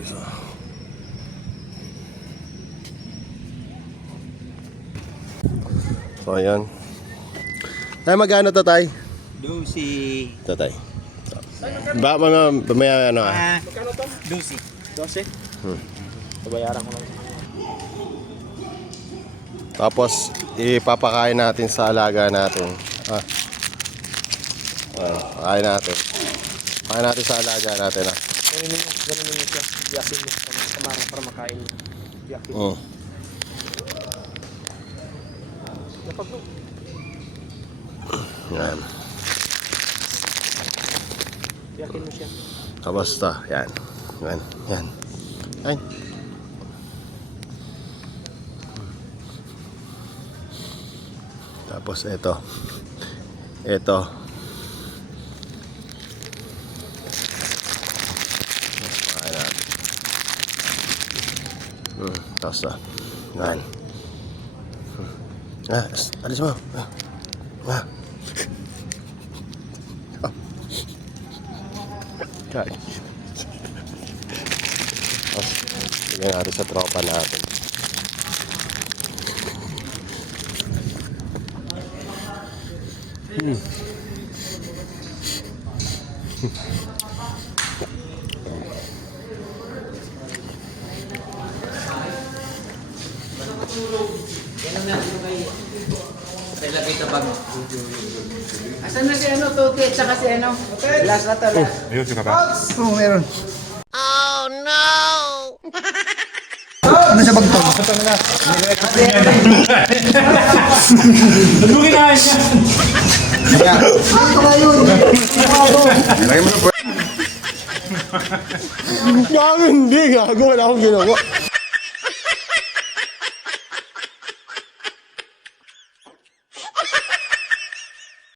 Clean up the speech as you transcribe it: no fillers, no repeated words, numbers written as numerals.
isa. So ayan. Tay, magkano to, tay? 12. Ito, tay. Ba, may ano ah? Magkano to? 12. 12? Babayaran ko lang. Tapos ipapakain natin sa alaga natin. Ah. Pakain natin. Pakain natin sa alaga natin ah. Ganun mo siya. Yakin mo. Para makain mo. Yakin mo. Lapag mo. Yan. Yakin mo siya. Tapos ito. Yan. Yan. Yan. Ay. Tapos ito. Ito. Pakain natin. Tapos ito. Yan. Ah, alis mo. Ah. Kain. Tapos, bigyan natin sa tropa natin. Asan na si ano, Tote, at saka si ano? Last na to, last. Ayun, si Papa. Oo, meron. Oh no! Ano sa bagtong? Lugin na siya. Ano ka yun? Gago, hindi. Gago, wala akong ginawa.